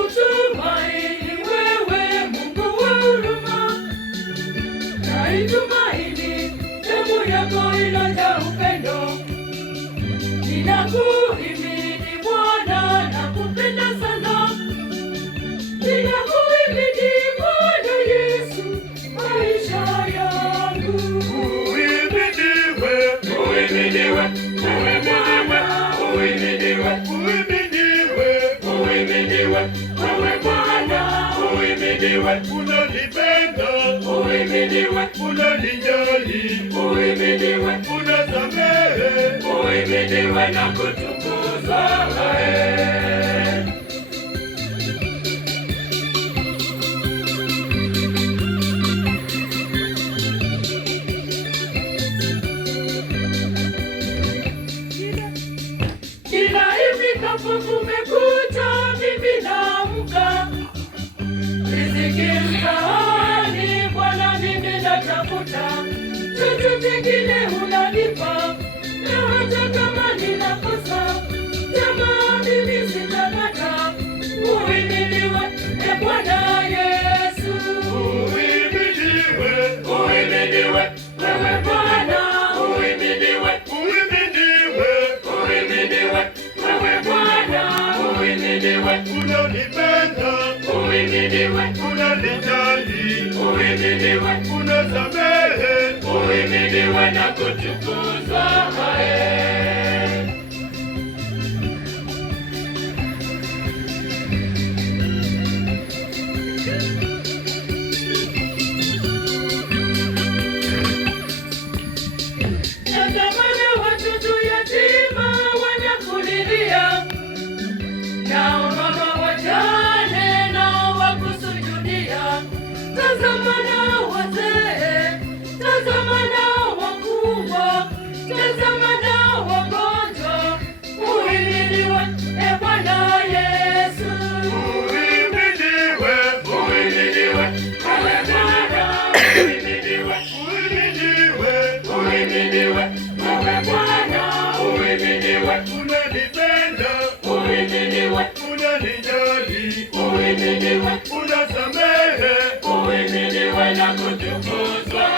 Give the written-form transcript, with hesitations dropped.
Nakutumaini wewe, Mungu wa huruma, naitumaini damu yako iliyojaa upendo. Ninakuhimidi Bwana, nakupenda sana. Ninakuhimidi Bwana Yesu, maisha yangu. Uhimidiwe, uhimidiwe, uhimidiwe, uhimidiwe, uhimidiwe, uhimidiwe, wewe Bwana, uhimidiwe, unanipenda, uhimidiwe, unanijali, uhimidiwe, unasamehe, uhimidiwe na kutukuza. Kila ifikapo kumekucha, mimi naamka. Riziki mtaani, Bwana mimi natafuta. Chochote kile unanipa, na hata kama ninakosa, tamaa mimi sitakata. Uhimidiwe, e Bwana Yesu. Uhimidiwe, Uhimidiwe, wewe Bwana. Uhimidiwe, uhimidiwe, uhimidiwe, wewe Bwana. Uhimidiwe, unanipenda, uhimidiwe, unanijali, uhimidiwe, unasamehe, uhimidiwe na kutukuzwa. Tazamana watoto yatima wanakulilia, nao mama wajane nao wakusujudia. Tazamana wazee, tazamana wakubwa, tazamana wagonjwa. Uhimidiwe, e Bwana Yesu. uhimidiwe, Uhimidiwe, ewe Bwana. Uhimidiwe, uhimidiwe, uhimidiwe, ewe Bwana. Uhimidiwe, unanipenda, uhimidiwe, unanijali, uhimidiwe, unasamehe, uhimidiwe na kutukuzwa.